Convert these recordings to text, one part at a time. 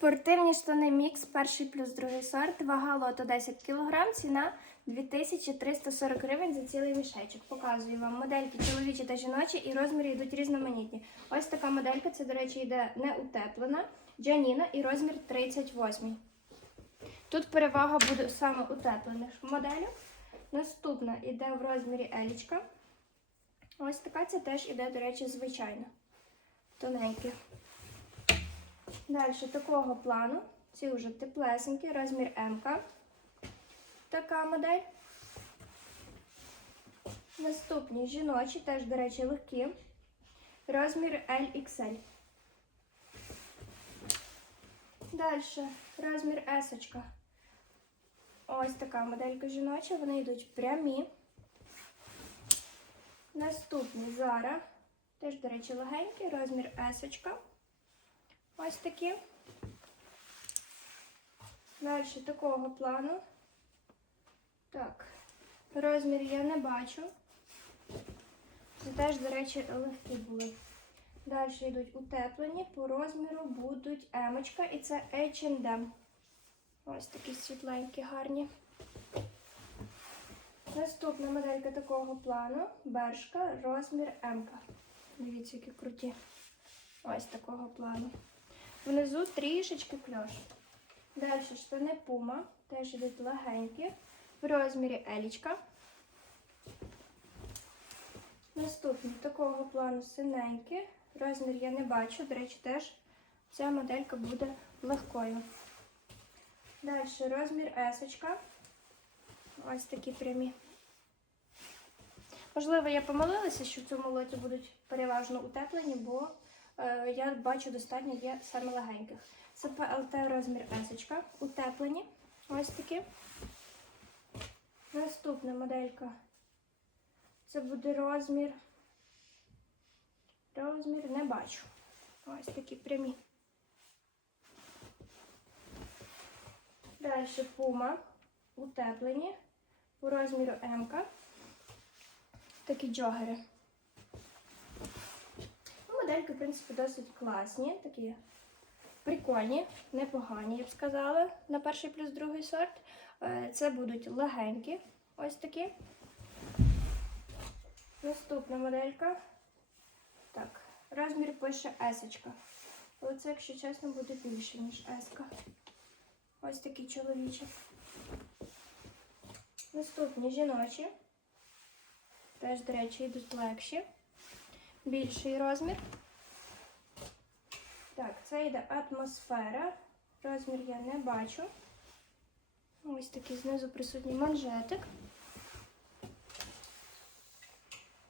Спортивні штани мікс, перший плюс другий сорт, вага лоту 10 кг, ціна 2340 гривень за цілий мішечок. Показую вам модельки чоловічі та жіночі і розміри йдуть різноманітні. Ось така моделька, це, до речі, йде не утеплена, Джаніна і розмір 38. Тут перевага буде саме утеплених моделів. Наступна йде в розмірі елічка. Ось така це теж іде, до речі, звичайна. Тоненькі. Далі такого плану. Ці вже теплесенькі, розмір М. Така модель. Наступні жіночі, теж, до речі, легкі. Розмір LXL. Далі розмір S. Ось така моделька жіноча, вони йдуть прямі. Наступний Зара. Теж, до речі, легенький, розмір S. Ось такі. Далі такого плану. Так, розмір я не бачу. Це теж, до речі, легкі були. Далі йдуть утеплені, по розміру будуть емочка і це H&M. Ось такі світленькі, гарні. Наступна моделька такого плану бершка, розмір М. Дивіться, які круті. Ось такого плану. Внизу трішечки кльош. Далі штани пума, теж йдуть легенькі, в розмірі елічка. Наступні такого плану синенькі. Розмір я не бачу, до речі, теж ця моделька буде легкою. Далі розмір есочка. Ось такі прямі. Можливо, я помилилася, що в цьому лоті будуть переважно утеплені, бо я бачу достатньо є саме легеньких. Це ПЛТ розмір есочка. Утеплені. Ось такі. Наступна моделька. Це буде розмір. Розмір не бачу. Ось такі прямі. Далі пума. Утеплені. По розміру М. Такі джогери. Модельки, в принципі, досить класні, такі прикольні, непогані, я б сказала, на перший плюс другий сорт. Е, Це будуть легенькі, ось такі. Наступна моделька. Так, розмір пише есочка. Але це, якщо чесно, буде більше, ніж еска. Ось такі чоловічі. Наступні жіночі. Теж, до речі, йдуть легші. Більший розмір. Так, це йде атмосфера. Розмір я не бачу. Ось такий знизу присутній манжетик.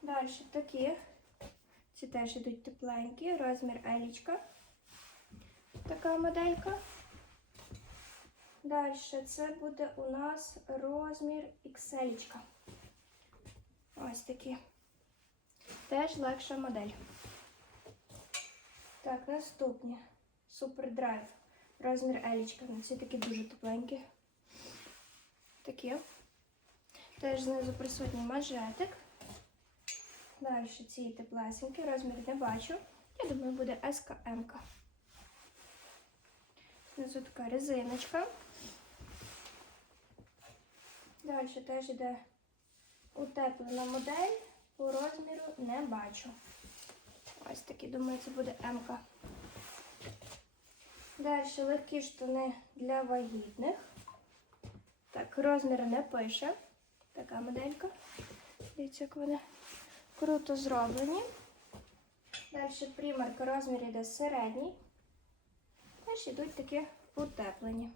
Далі такі. Ці теж йдуть тепленькі. Розмір елічка. Така моделька. Далі це буде у нас розмір XL. Ось такі. Теж легша модель. Так, наступні. Супер драйв. Розмір елічка. Ці такі дуже тепленькі. Такі. Теж знизу присутній манжетик. Далі ці теплесенькі. Розмір не бачу. Я думаю, буде СКМ. Знизу така резиночка. Далі теж йде утеплена модель. Розміру не бачу. Ось такі, думаю, це буде М. -ка. Далі легкі штани для вагітних. Так, розмір не пише. Така моделька. Дивіться, як вони круто зроблені. Далі примарка розмір йде середній. Теж йдуть такі утеплені.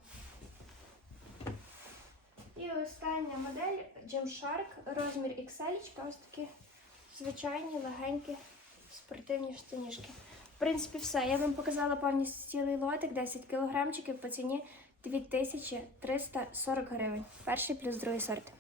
І остання модель Gymshark, розмір XL, ось такі звичайні, легенькі спортивні штанішки. В принципі, все. Я вам показала повністю цілий лотик, 10 кілограмчиків по ціні 2340 гривень. Перший плюс другий сорт.